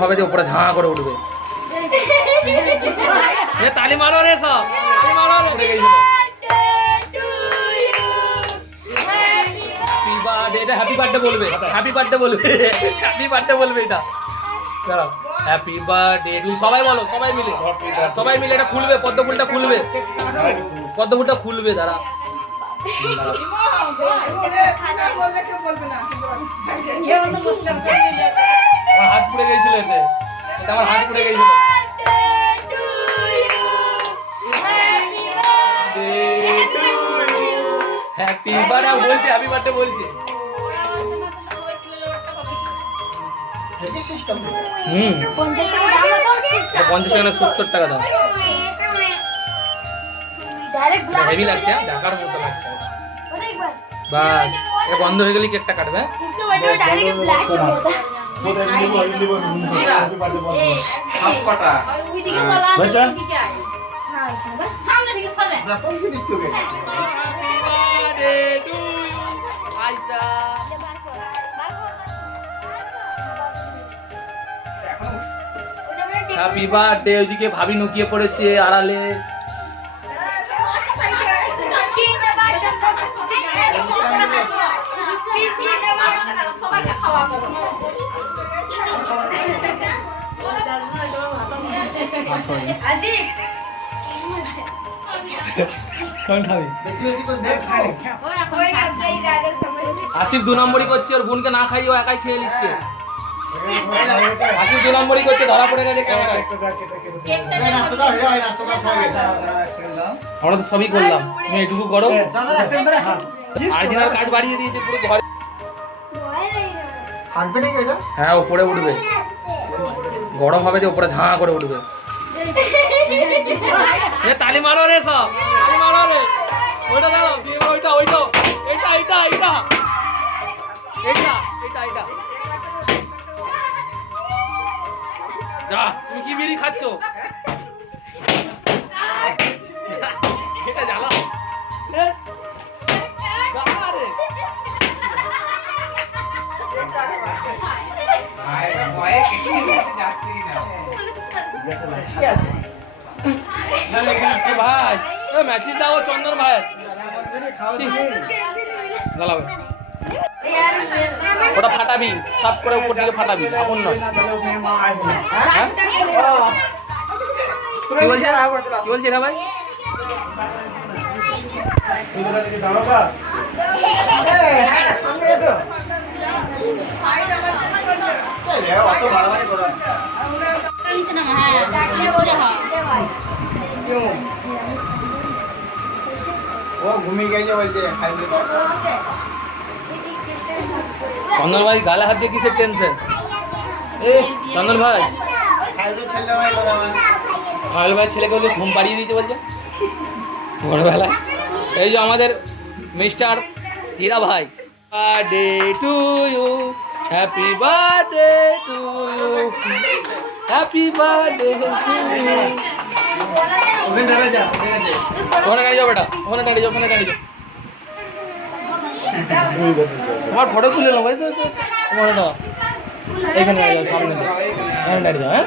হবে যে উপরে ঝাঁ করে উঠবে। তালি মারো রে সব, তালি মারো। উঠে গেছিল। এটা হ্যাপি বার্থডে বলবে, হ্যাপি বার্থডে বলবে, হ্যাপি বার্থডে বলবে এটা। দাঁড়াও, হ্যাপি বার্থডে টু সবাই বলো, সবাই মিলে, সবাই মিলে এটা খুলবে, পদ্ম ফুলটা খুলবে, পদ্ম ফুলটা খুলবে। দাঁড়া, আমার হাত পুড়ে গেছিল এতে, এটা আমার হাত পুড়ে গেছিল। হ্যাপি বার্থডে বলছে, হ্যাপি বার্থডে বলছে। 50 টাকা না 70 টাকা দাম। হেভি লাগছে, ঢাকার মতো লাগছে। বাস এটা বন্ধ হয়ে গেলে কেকটা কাটবে। Happy birthday. ওইদিকে ভাবি নুকিয়ে পড়েছে আড়ালে। আসিফ 2 নম্বরই করছে, ওর বোনকে না খাইয়ে ও একাই খেয়ে নিচ্ছে। আসিফ 2 নম্বরই করছে, ধরা পড়ে গেছে ক্যামেরায়। আমরা তো সবই করলাম, তুমি এটুকু করো। অরিজিনাল কাজ বাড়িয়ে দিয়েছে পুরো ঘরে। হ্যাঁ উপরে উঠবে, গরম হবে যে উপরে ঝাঁ করে উঠবে। তালি মারো রে সব, তালি মারো রে। ওইটা দাঁড়াও, ওইটা ওইটা এইটা এইটা এইটা এইটা এইটা এইটা। যা, তুমি কি বিড়ি খাচ্ছ? এটা জ্বালা। ভাই ম্যাচিস দাও চন্দন ভাই। ওটা ফাটাবি, সাফ করে উপর দিকে ফাটাবি, এমন নয়। কি বলছে, কি বলছে না ভাই? চন্দন ভাই গালে হাত দিয়ে কিসের টেনশন? চন্দন ভাই, খায়ল ভাই ছেলেকে বলছে ঘুম পাড়িয়ে দিয়েছে বলছে ভোরবেলা। এই যে আমাদের মিস্টার হীরা ভাই, birthday to you, happy birthday to you, happy birthday to you. ওখানে দাঁড়িয়ে যাও বেটা, ওখানে দাঁড়িয়ে যাও, ওখানে দাঁড়িয়ে যাও। তোমার ফটো তুলে নাও ভাই, তোমার না এখানে দাঁড়িয়ে যাও, সামনে এখানে দাঁড়িয়ে যাও। হ্যাঁ